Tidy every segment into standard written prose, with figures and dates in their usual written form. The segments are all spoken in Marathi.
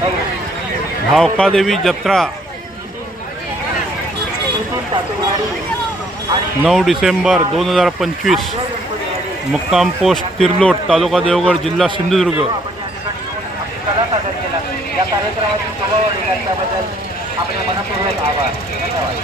भावकादेवी जत्रा 9 डिसेंबर 2025, मुक्काम पोस्ट तिरलोट, तालुका देवगड, जिल्हा सिंधुदुर्ग। या कार्यक्रमाची शोभावाढी करण्याबद्दल आपले मनपूर्वक आभार। धन्यवाद।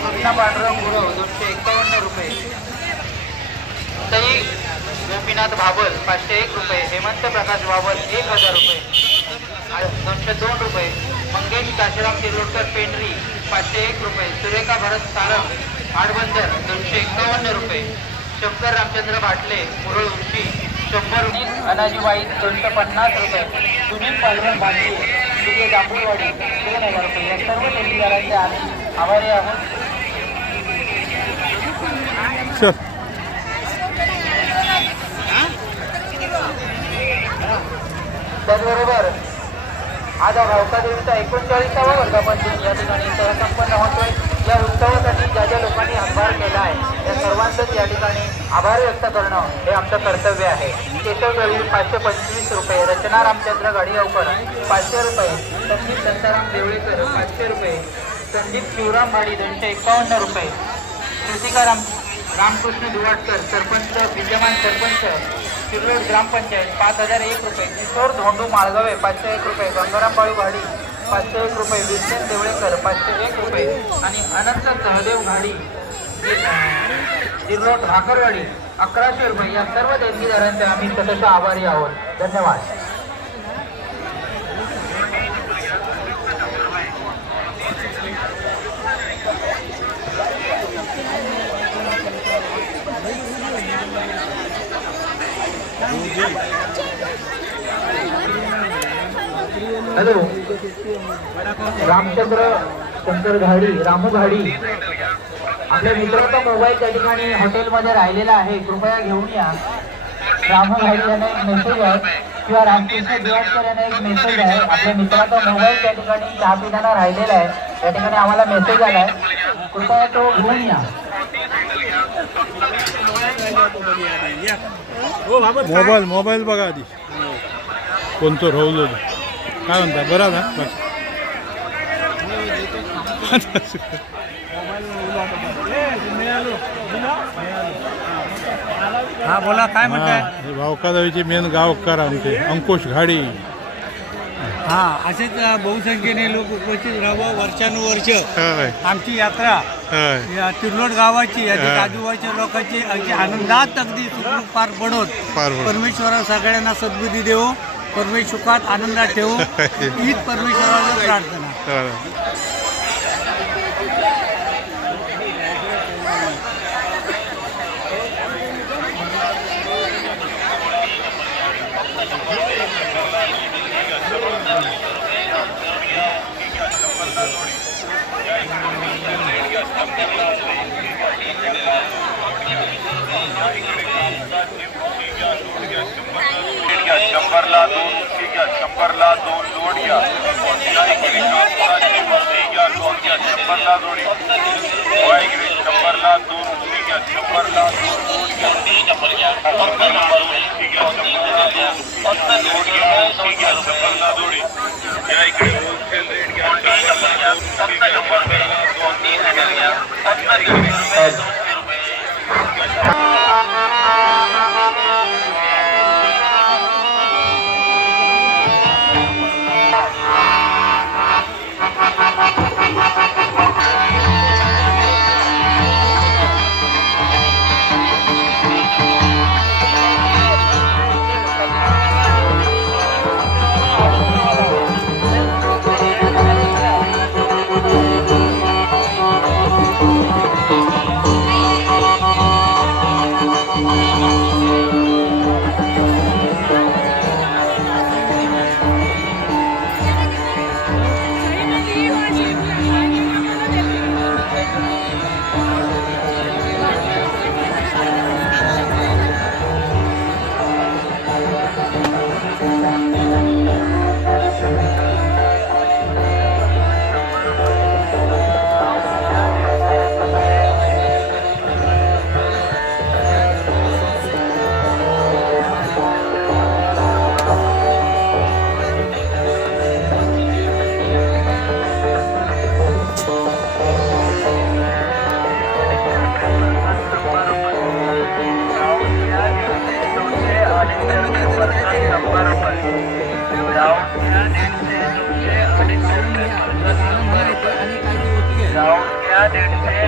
कृष्णा पांडुरंग गुरव 251 रुपये, सई गोपीनाथ भाबल 501 रुपये, हेमंत प्रकाश भाबल 1000 रुपये, 202 रुपये, मंगेश काशीराम तिरोडकर पेंढरी 501 रुपये, सुरेखा भरत सारंग आडबंदर 251 रुपये, शंकर रामचंद्र बाटले मुरळ उर्शी 100 रुपये, अनाजीबाई 250 रुपये, सुनील पालवण बाटले तुझे जांभूळवाडी 2000 रुपये। या सर्व ठेवीदारांचे आम्ही आभारी आहोत। त्याचबरोबर आज भावकादेवीचा 39वा वर्धापन दिन या ठिकाणी सहसंपन्न होतोय। या उत्सवासाठी ज्या ज्या लोकांनी हातभार केला आहे त्या सर्वांचंच या ठिकाणी आभार व्यक्त करणं हे आमचं कर्तव्य आहे। केशव दळवी 525 रुपये, रचना रामचंद्र गाडीगावकर 500 रुपये, संदीप दत्ताराम देवळेकर 500 रुपये, संदीप शिवराम भाडी 251 रुपये, कृतिका रामकृष्ण दुवाटकर सरपंच विद्यमान सरपंच तिरलोट ग्रामपंचायत 5001 रुपये, किशोर धोंडू माळगावे 501 रुपये, गंगाराम बाळू घाडी 501 रुपये, विष्णू देवळेकर 501 रुपये आणि अनंत सहदेव घाडी तिरलोट भाकरवाडी 1100 रुपये। या सर्व देणगीदारांचे आम्ही सतत आभारी आहोत। धन्यवाद। हॅलो, रामचंद्र शंकर घाडी रामू घाडी आपल्या मित्राचा मोबाईल त्या ठिकाणी हॉटेलमध्ये राहिलेला आहे, कृपया घेऊन या। रामू घाडी यांना एक मेसेज आहे किंवा रामकृष्ण देवटकर यांना एक मेसेज आहे, आपल्या मित्राचा मोबाईल त्या ठिकाणी चहा पिताना राहिलेला आहे, त्या ठिकाणी आम्हाला मेसेज आलाय, कृपया तो घेऊन या। मोबाईल बघा आधी कोणतं राहू काय म्हणता, बरा ना? हा बोला, काय म्हणताय? भावकादेवीचे मेन गावकार आमचे अंकुश घाडी। हा, असेच बहुसंख्येने लोक उपस्थित राहावं वर्षानुवर्ष। आमची यात्रा या तिरलोट गावाची आजूबाजूच्या लोकांची अगदी आनंदात अगदी सुखरूप पार पडत परमेश्वरा सगळ्यांना सद्बुद्धी देवो, परमेश्वर सुखात आनंदात ठेवू हीच परमेश्वराला प्रार्थना। शंभरला 2 शंभरला 2 जोड्या, शंभरला जोडी, शंभरला 2 शंभरला 2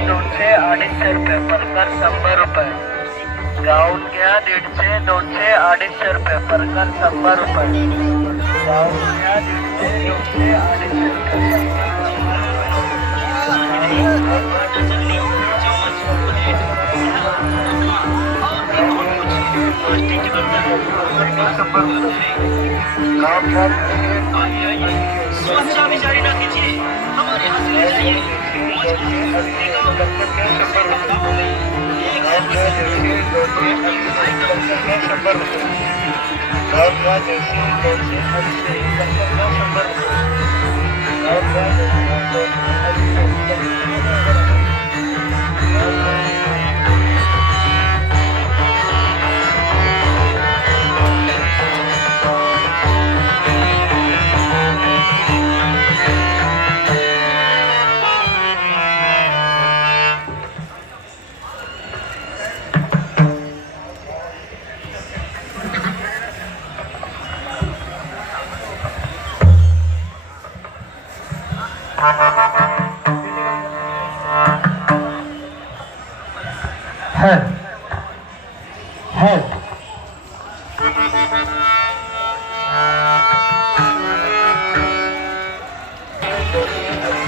200 250 रुपये प्रकार 100 रुपये गाऊन घ्या 150 200 250 रुपये प्रकार 100 रुपये गाऊन घ्या 150 200 250 सुरक्षा भी जारी रखिए हमारे यहाँ से ले जाइए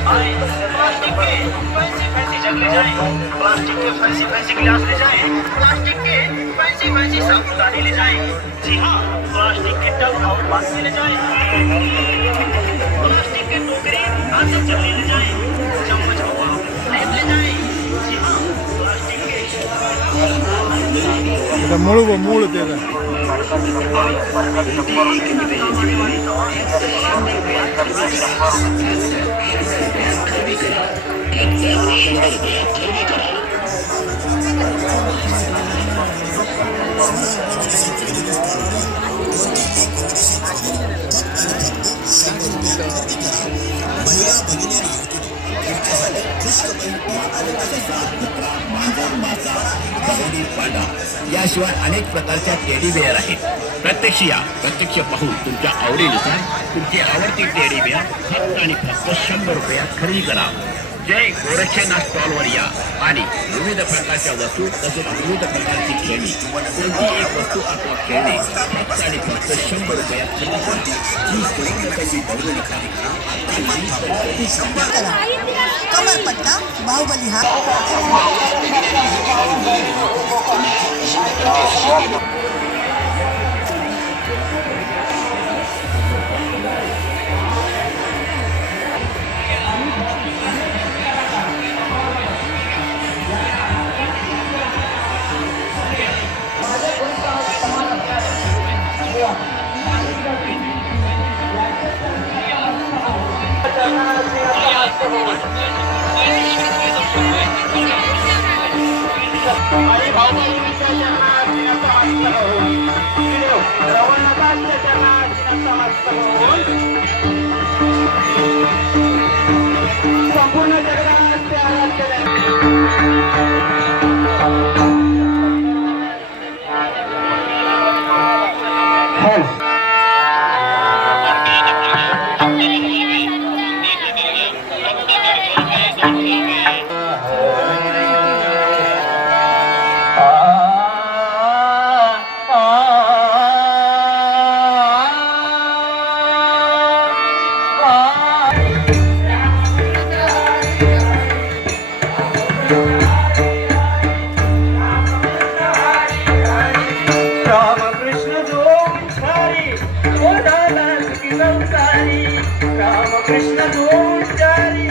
प्लास्टिक के फैंसी जग ले जाए प्लास्टिक के फैंसी गिलास ले जाए प्लास्टिक के फैंसी साबुनदानी ले जाए जी हाँ प्लास्टिक के टब और बाल्टी ले जाए प्लास्टिक के टोकरी हाथ से चलने ले जाए चम्मच प्लेट ले जाए जी हाँ प्लास्टिक के मूळ ते याशिवाय अनेक प्रकारच्या टेडी बेअर आहेत. प्रत्यक्ष या, प्रत्यक्ष पाहून तुमच्या आवडीनुसार तुमची आवडती टेडी बेअर फक्त आणि फक्त 100 रुपयात खरेदी करा. जय गोरक्षनाथ स्टॉलवर या आणि विविध प्रकारच्या वस्तू तसेच विविध प्रकारची खेळणी कोणती एक वस्तू अथवा खेळणे फक्त आणि फक्त 100 रुपयात खरेदी करा. ही सुरक्षेची बरोबरी कमरपट्टा बाहुबली हा संपूर्ण जगात कृष्ण दोचारी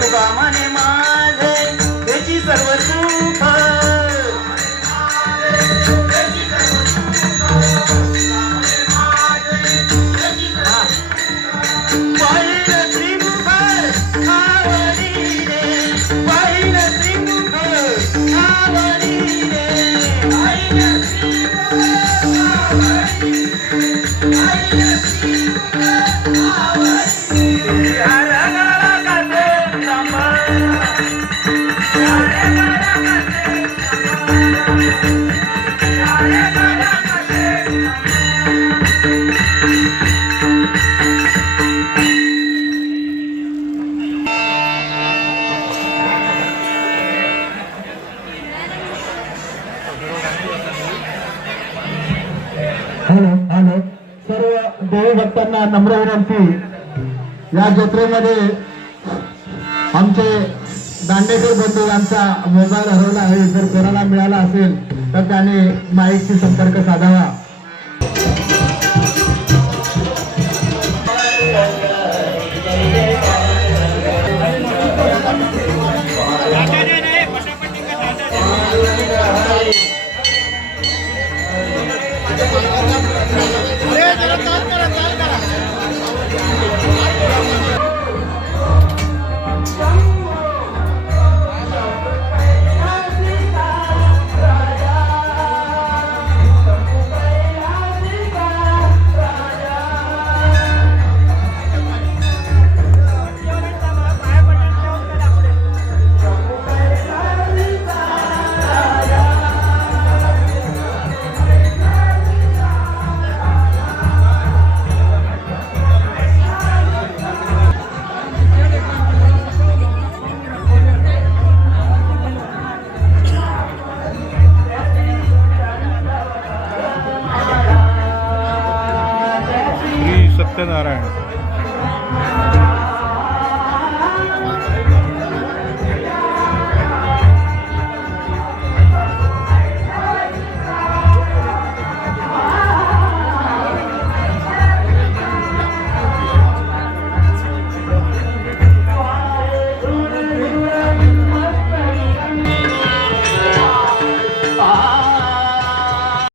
तुका मने माझे त्याची सर्व सुख हॅलो सर्व देवभक्तांना नम्र विनंती, या जत्रेमध्ये आमचे दांडेकर बंधू यांचा मोबाईल हरवला आहे. जर कोणाला मिळाला असेल तर त्याने माईकशी संपर्क साधावा.